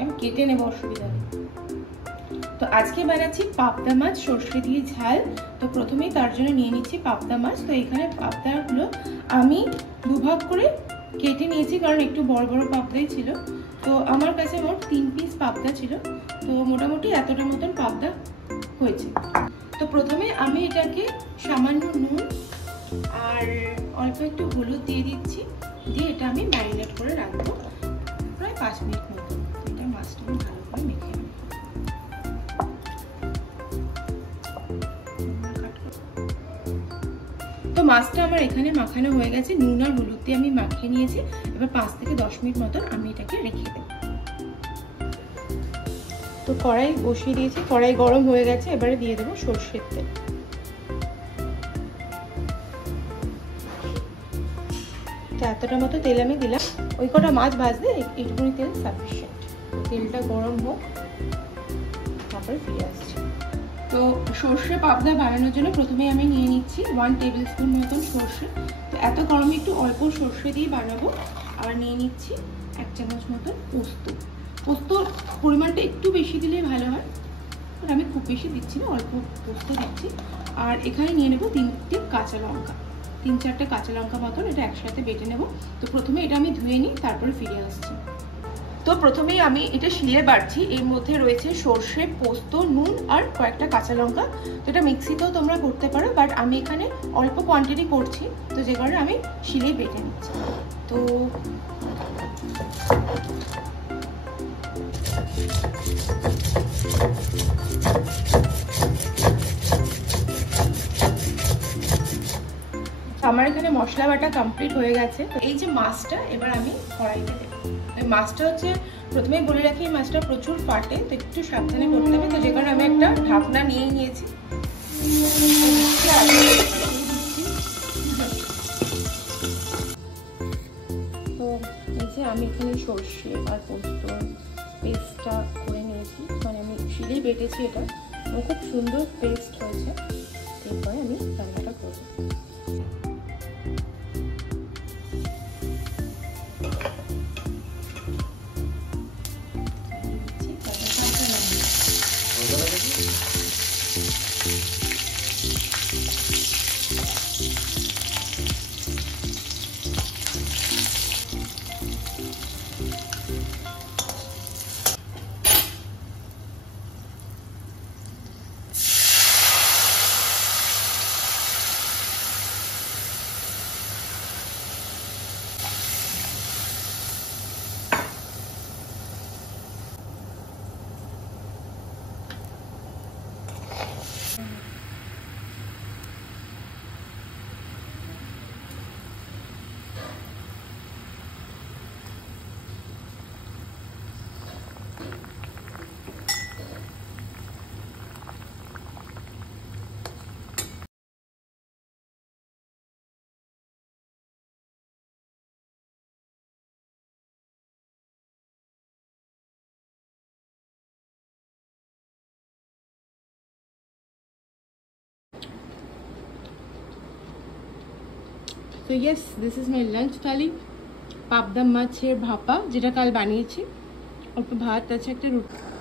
আমি কেটে নেব, অসুবিধা নেই। তো আজকে বানাচ্ছি পাবদা মাছ সর্ষে দিয়ে ঝাল। তো প্রথমেই তার জন্য নিয়ে নিচ্ছি পাবদা মাছ। তো এখানে পাবদাগুলো আমি দুভাগ করে কেটে নিয়েছি, কারণ একটু বড় বড় পাবদাই ছিল। তো আমার কাছে মোট 3 পিস পাবদা ছিল, তো মোটামুটি এতটা মতন পাবদা হয়েছে। তো প্রথমে আমি এটাকে সামান্য নুন আর অল্প একটু হলুদ দিয়ে দিচ্ছি, দিয়ে এটা আমি ম্যারিনেট করে রাখবো প্রায় 5 মিনিট মতো। এটা মাছটা আমি ভালো করে মেখে নেব। তো মাছটা আমার এখানে মাখানো হয়ে গেছে, নুন আর হলুদ দিয়ে আমি মাখিয়ে নিয়েছি। এবার 5 থেকে 10 মিনিট মতন আমি এটাকে রেখে দেব। তো কড়াই বসিয়ে দিয়েছি, কড়াই গরম হয়ে গেছে, এবারে দিয়ে দেবো সরষের তেল। তো এতটা মতো তেল আমি দিলাম, ওই কটা মাছ ভাজতে এইটুকুনি তেল সাফিসিয়েন্ট। তেলটা গরম হোক, তারপরে ফিরে আসছি। তো সর্ষে পাবদা বানানোর জন্য প্রথমে আমি নিয়ে নিচ্ছি 1 টেবিল স্পুন মতন সর্ষে। তো এত গরমে একটু অল্প সর্ষে দিয়ে বানাবো। আর নিয়ে নিচ্ছি 1 চামচ মতন পোস্ত। পোস্তর পরিমাণটা একটু বেশি দিলে ভালো হয়, আর আমি খুব বেশি দিচ্ছি না, অল্প পোস্ত দিচ্ছি। আর এখানে নিয়ে নেবো 3টে কাঁচা লঙ্কা, 3-4টে কাঁচা লঙ্কা মতন, এটা একসাথে বেটে নেব। তো প্রথমে এটা আমি ধুয়ে নিই, তারপরে ফিরে আসছি। তো প্রথমেই আমি এটা শিলে বাটছি। এর মধ্যে রয়েছে সর্ষে, পোস্ত, নুন আর কয়েকটা কাঁচা লঙ্কা। তো এটা মিক্সিতেও তোমরা করতে পারো, বাট আমি এখানে অল্প কোয়ান্টিটি করছি, তো যে কারণে আমি শিলেই বেটে নিচ্ছি। তো আমার এখানে মশলা বাটা কমপ্লিট হয়ে গেছে। তো এই যে মাছটা এবার আমি কড়াইতে দেবো। এই মাছটা হচ্ছে, প্রথমেই বলে রাখি, এই মাছটা প্রচুর ফাটে, তো একটু সাবধানে করতে হবে। তো যে কারণে আমি একটা ঢাকনা নিয়ে নিয়েছি। তো এই যে আমি এখানে সর্ষে আর পোস্ত পেস্টটা করে নিয়েছি, মানে আমি শিলেই বেটেছি এটা, খুব সুন্দর পেস্ট হয়েছে। এরপরে আমি রান্নাটা করবো। তো yes, this is my lunch thali. পাবদা মাছের ভাপা, যেটা কাল বানিয়েছি, অল্প ভাত আছে, একটা রুটি।